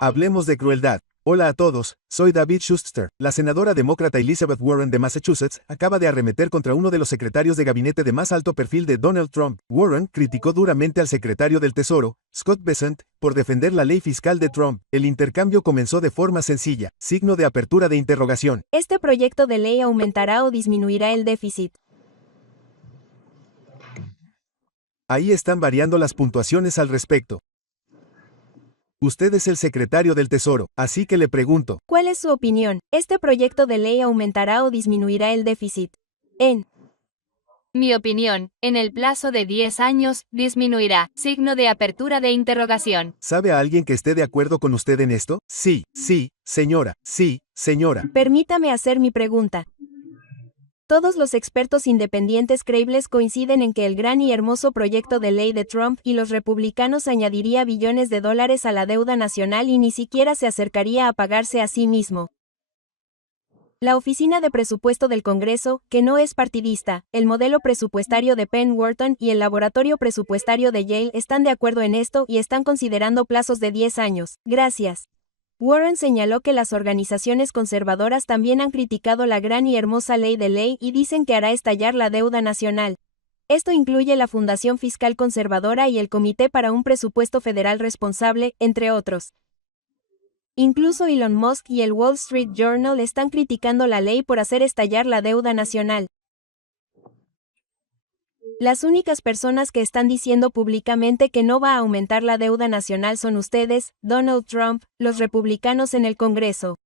Hablemos de crueldad. Hola a todos, soy David Schuster. La senadora demócrata Elizabeth Warren de Massachusetts acaba de arremeter contra uno de los secretarios de gabinete de más alto perfil de Donald Trump. Warren criticó duramente al secretario del Tesoro, Scott Bessent, por defender la ley fiscal de Trump. El intercambio comenzó de forma sencilla, signo de apertura de interrogación. ¿Este proyecto de ley aumentará o disminuirá el déficit? Ahí están variando las puntuaciones al respecto. Usted es el secretario del Tesoro, así que le pregunto. ¿Cuál es su opinión? ¿Este proyecto de ley aumentará o disminuirá el déficit? En mi opinión, en el plazo de 10 años, disminuirá. Signo de apertura de interrogación. ¿Sabe a alguien que esté de acuerdo con usted en esto? Sí, señora, sí, señora. Permítame hacer mi pregunta. Todos los expertos independientes creíbles coinciden en que el gran y hermoso proyecto de ley de Trump y los republicanos añadiría billones de dólares a la deuda nacional y ni siquiera se acercaría a pagarse a sí mismo. La Oficina de Presupuesto del Congreso, que no es partidista, el modelo presupuestario de Penn Wharton y el laboratorio presupuestario de Yale están de acuerdo en esto y están considerando plazos de 10 años. Gracias. Warren señaló que las organizaciones conservadoras también han criticado la gran y hermosa ley de ley y dicen que hará estallar la deuda nacional. Esto incluye la Fundación Fiscal Conservadora y el Comité para un Presupuesto Federal Responsable, entre otros. Incluso Elon Musk y el Wall Street Journal están criticando la ley por hacer estallar la deuda nacional. Las únicas personas que están diciendo públicamente que no va a aumentar la deuda nacional son ustedes, Donald Trump, los republicanos en el Congreso.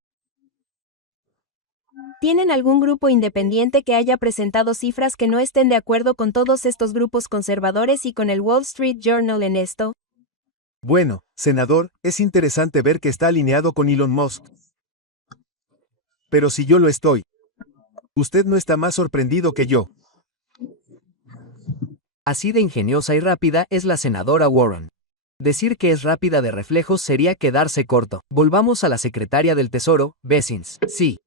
¿Tienen algún grupo independiente que haya presentado cifras que no estén de acuerdo con todos estos grupos conservadores y con el Wall Street Journal en esto? Bueno, senador, es interesante ver que está alineado con Elon Musk. Pero si yo lo estoy, usted no está más sorprendido que yo. Así de ingeniosa y rápida es la senadora Warren. Decir que es rápida de reflejos sería quedarse corto. Volvamos a la secretaria del Tesoro, Bessent. Sí.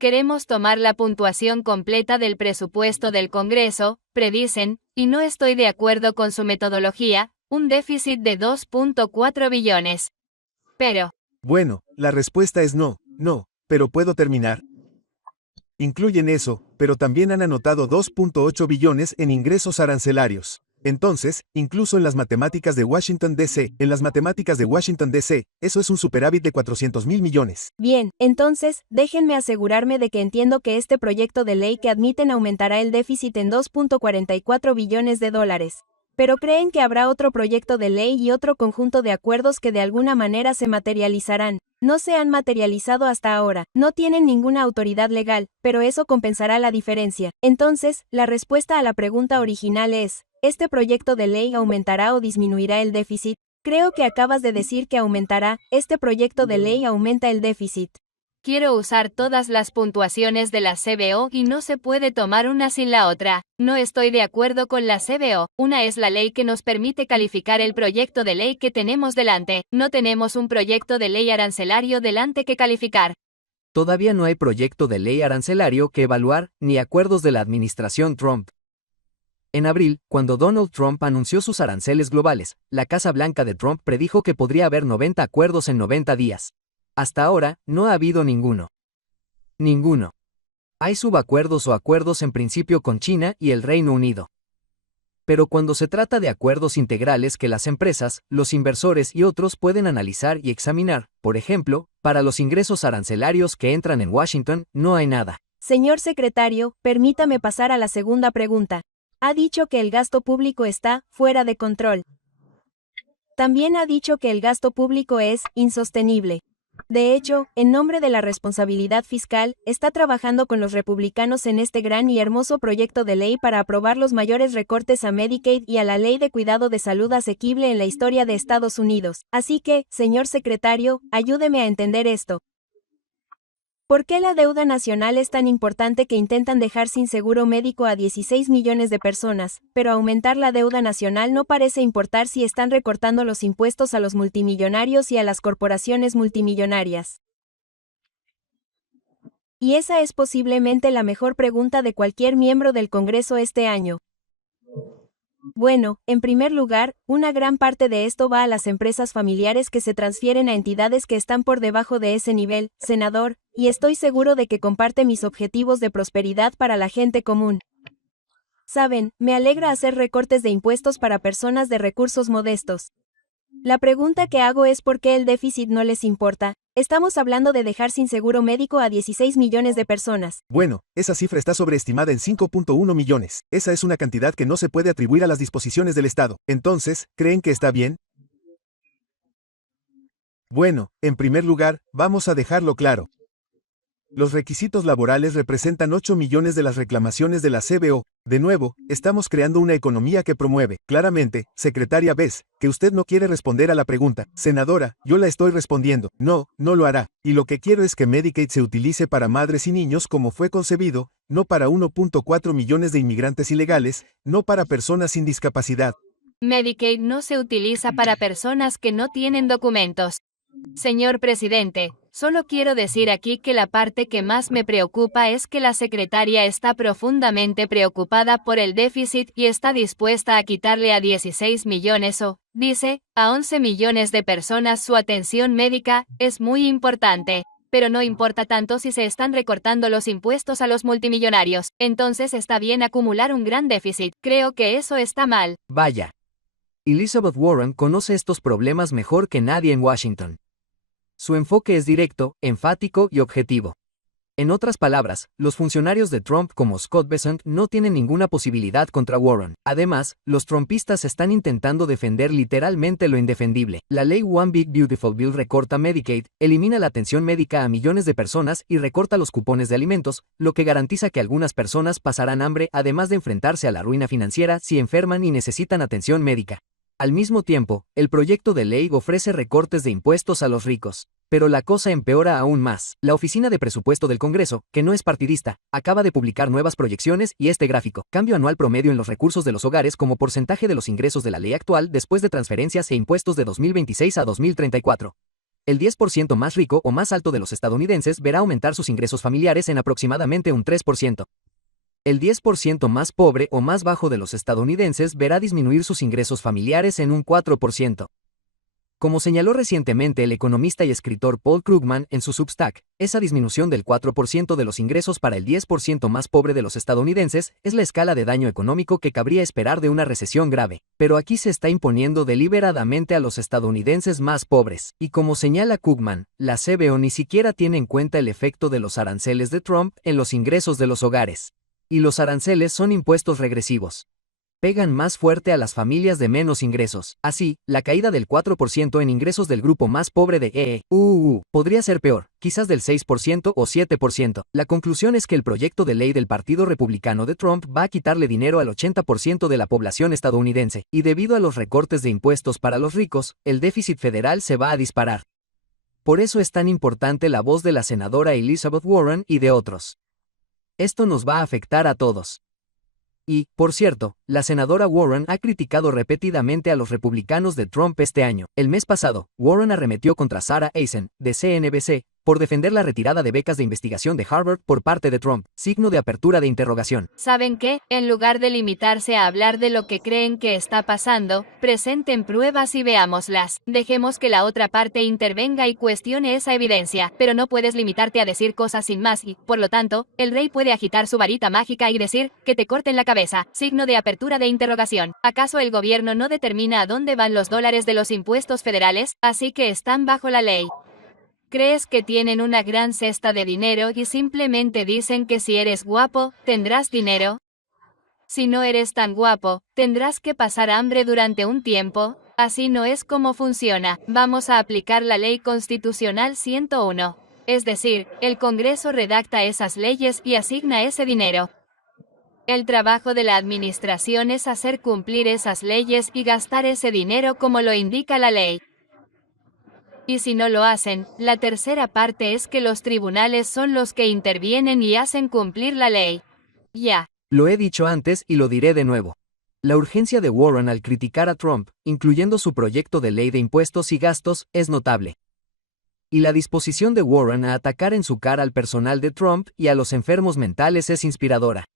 Queremos tomar la puntuación completa del presupuesto del Congreso, predicen, y no estoy de acuerdo con su metodología, un déficit de 2.4 billones. Pero. Bueno, la respuesta es no, pero ¿puedo terminar? Incluyen eso, pero también han anotado 2.8 billones en ingresos arancelarios. Entonces, incluso en las matemáticas de Washington D.C., eso es un superávit de 400.000 millones. Bien, entonces, déjenme asegurarme de que entiendo que este proyecto de ley que admiten aumentará el déficit en 2.44 billones de dólares. Pero creen que habrá otro proyecto de ley y otro conjunto de acuerdos que de alguna manera se materializarán. No se han materializado hasta ahora, no tienen ninguna autoridad legal, pero eso compensará la diferencia. Entonces, la respuesta a la pregunta original es, ¿este proyecto de ley aumentará o disminuirá el déficit? Creo que acabas de decir que aumentará, este proyecto de ley aumenta el déficit. Quiero usar todas las puntuaciones de la CBO y no se puede tomar una sin la otra. No estoy de acuerdo con la CBO. Una es la ley que nos permite calificar el proyecto de ley que tenemos delante. No tenemos un proyecto de ley arancelario delante que calificar. Todavía no hay proyecto de ley arancelario que evaluar, ni acuerdos de la administración Trump. En abril, cuando Donald Trump anunció sus aranceles globales, la Casa Blanca de Trump predijo que podría haber 90 acuerdos en 90 días. Hasta ahora, no ha habido ninguno. Ninguno. Hay subacuerdos o acuerdos en principio con China y el Reino Unido. Pero cuando se trata de acuerdos integrales que las empresas, los inversores y otros pueden analizar y examinar, por ejemplo, para los ingresos arancelarios que entran en Washington, no hay nada. Señor secretario, permítame pasar a la segunda pregunta. Ha dicho que el gasto público está fuera de control. También ha dicho que el gasto público es insostenible. De hecho, en nombre de la responsabilidad fiscal, está trabajando con los republicanos en este gran y hermoso proyecto de ley para aprobar los mayores recortes a Medicaid y a la Ley de Cuidado de Salud asequible en la historia de Estados Unidos. Así que, señor secretario, ayúdeme a entender esto. ¿Por qué la deuda nacional es tan importante que intentan dejar sin seguro médico a 16 millones de personas, pero aumentar la deuda nacional no parece importar si están recortando los impuestos a los multimillonarios y a las corporaciones multimillonarias? Y esa es posiblemente la mejor pregunta de cualquier miembro del Congreso este año. Bueno, en primer lugar, una gran parte de esto va a las empresas familiares que se transfieren a entidades que están por debajo de ese nivel, senador, y estoy seguro de que comparte mis objetivos de prosperidad para la gente común. Saben, me alegra hacer recortes de impuestos para personas de recursos modestos. La pregunta que hago es por qué el déficit no les importa. Estamos hablando de dejar sin seguro médico a 16 millones de personas. Bueno, esa cifra está sobreestimada en 5.1 millones. Esa es una cantidad que no se puede atribuir a las disposiciones del Estado. Entonces, ¿creen que está bien? Bueno, en primer lugar, vamos a dejarlo claro. Los requisitos laborales representan 8 millones de las reclamaciones de la CBO. De nuevo, estamos creando una economía que promueve. Claramente, secretaria Bess, que usted no quiere responder a la pregunta. Senadora, yo la estoy respondiendo. No, no lo hará. Y lo que quiero es que Medicaid se utilice para madres y niños como fue concebido, no para 1.4 millones de inmigrantes ilegales, no para personas sin discapacidad. Medicaid no se utiliza para personas que no tienen documentos. Señor presidente, solo quiero decir aquí que la parte que más me preocupa es que la secretaria está profundamente preocupada por el déficit y está dispuesta a quitarle a 16 millones o, dice, a 11 millones de personas su atención médica. Es muy importante. Pero no importa tanto si se están recortando los impuestos a los multimillonarios. Entonces está bien acumular un gran déficit. Creo que eso está mal. Vaya. Elizabeth Warren conoce estos problemas mejor que nadie en Washington. Su enfoque es directo, enfático y objetivo. En otras palabras, los funcionarios de Trump como Scott Bessent no tienen ninguna posibilidad contra Warren. Además, los trumpistas están intentando defender literalmente lo indefendible. La ley One Big Beautiful Bill recorta Medicaid, elimina la atención médica a millones de personas y recorta los cupones de alimentos, lo que garantiza que algunas personas pasarán hambre además de enfrentarse a la ruina financiera si enferman y necesitan atención médica. Al mismo tiempo, el proyecto de ley ofrece recortes de impuestos a los ricos. Pero la cosa empeora aún más. La Oficina de Presupuesto del Congreso, que no es partidista, acaba de publicar nuevas proyecciones y este gráfico, cambio anual promedio en los recursos de los hogares como porcentaje de los ingresos de la ley actual después de transferencias e impuestos de 2026 a 2034. El 10% más rico o más alto de los estadounidenses verá aumentar sus ingresos familiares en aproximadamente un 3%. El 10% más pobre o más bajo de los estadounidenses verá disminuir sus ingresos familiares en un 4%. Como señaló recientemente el economista y escritor Paul Krugman en su Substack, esa disminución del 4% de los ingresos para el 10% más pobre de los estadounidenses es la escala de daño económico que cabría esperar de una recesión grave, pero aquí se está imponiendo deliberadamente a los estadounidenses más pobres, y como señala Krugman, la CBO ni siquiera tiene en cuenta el efecto de los aranceles de Trump en los ingresos de los hogares. Y los aranceles son impuestos regresivos. Pegan más fuerte a las familias de menos ingresos. Así, la caída del 4% en ingresos del grupo más pobre de podría ser peor, quizás del 6% o 7%. La conclusión es que el proyecto de ley del Partido Republicano de Trump va a quitarle dinero al 80% de la población estadounidense, y debido a los recortes de impuestos para los ricos, el déficit federal se va a disparar. Por eso es tan importante la voz de la senadora Elizabeth Warren y de otros. Esto nos va a afectar a todos. Y, por cierto, la senadora Warren ha criticado repetidamente a los republicanos de Trump este año. El mes pasado, Warren arremetió contra Sarah Eisen, de CNBC, por defender la retirada de becas de investigación de Harvard por parte de Trump, signo de apertura de interrogación. ¿Saben qué? En lugar de limitarse a hablar de lo que creen que está pasando, presenten pruebas y veámoslas. Dejemos que la otra parte intervenga y cuestione esa evidencia, pero no puedes limitarte a decir cosas sin más y, por lo tanto, el rey puede agitar su varita mágica y decir, que te corten la cabeza, signo de apertura de interrogación. ¿Acaso el gobierno no determina a dónde van los dólares de los impuestos federales? Así que están bajo la ley. ¿Crees que tienen una gran cesta de dinero y simplemente dicen que si eres guapo, tendrás dinero? Si no eres tan guapo, tendrás que pasar hambre durante un tiempo. Así no es como funciona. Vamos a aplicar la Ley Constitucional 101. Es decir, el Congreso redacta esas leyes y asigna ese dinero. El trabajo de la administración es hacer cumplir esas leyes y gastar ese dinero como lo indica la ley. Y si no lo hacen, la tercera parte es que los tribunales son los que intervienen y hacen cumplir la ley. Ya. Lo he dicho antes y lo diré de nuevo. La urgencia de Warren al criticar a Trump, incluyendo su proyecto de ley de impuestos y gastos, es notable. Y la disposición de Warren a atacar en su cara al personal de Trump y a los enfermos mentales es inspiradora.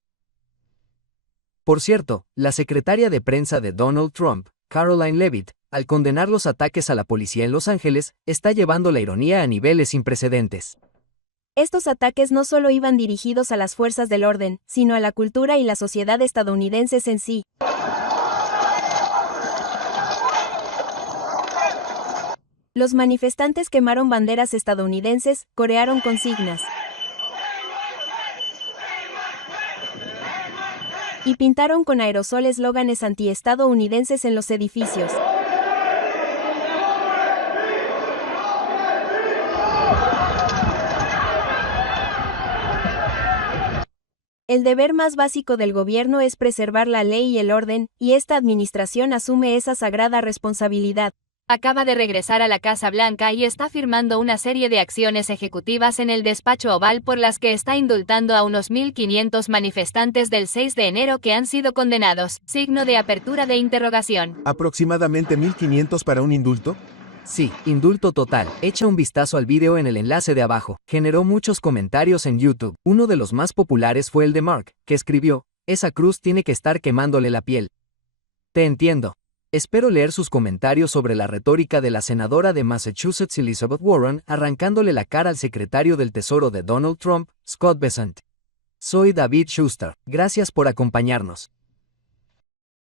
Por cierto, la secretaria de prensa de Donald Trump, Caroline Leavitt, al condenar los ataques a la policía en Los Ángeles, está llevando la ironía a niveles sin precedentes. Estos ataques no solo iban dirigidos a las fuerzas del orden, sino a la cultura y la sociedad estadounidenses en sí. Los manifestantes quemaron banderas estadounidenses, corearon consignas y pintaron con aerosol eslóganes antiestadounidenses en los edificios. El deber más básico del gobierno es preservar la ley y el orden, y esta administración asume esa sagrada responsabilidad. Acaba de regresar a la Casa Blanca y está firmando una serie de acciones ejecutivas en el despacho oval por las que está indultando a unos 1.500 manifestantes del 6 de enero que han sido condenados. Signo de apertura de interrogación. ¿Aproximadamente 1.500 para un indulto? Sí, indulto total. Echa un vistazo al video en el enlace de abajo. Generó muchos comentarios en YouTube. Uno de los más populares fue el de Mark, que escribió: esa cruz tiene que estar quemándole la piel. Te entiendo. Espero leer sus comentarios sobre la retórica de la senadora de Massachusetts Elizabeth Warren arrancándole la cara al secretario del Tesoro de Donald Trump, Scott Bessent. Soy David Schuster. Gracias por acompañarnos.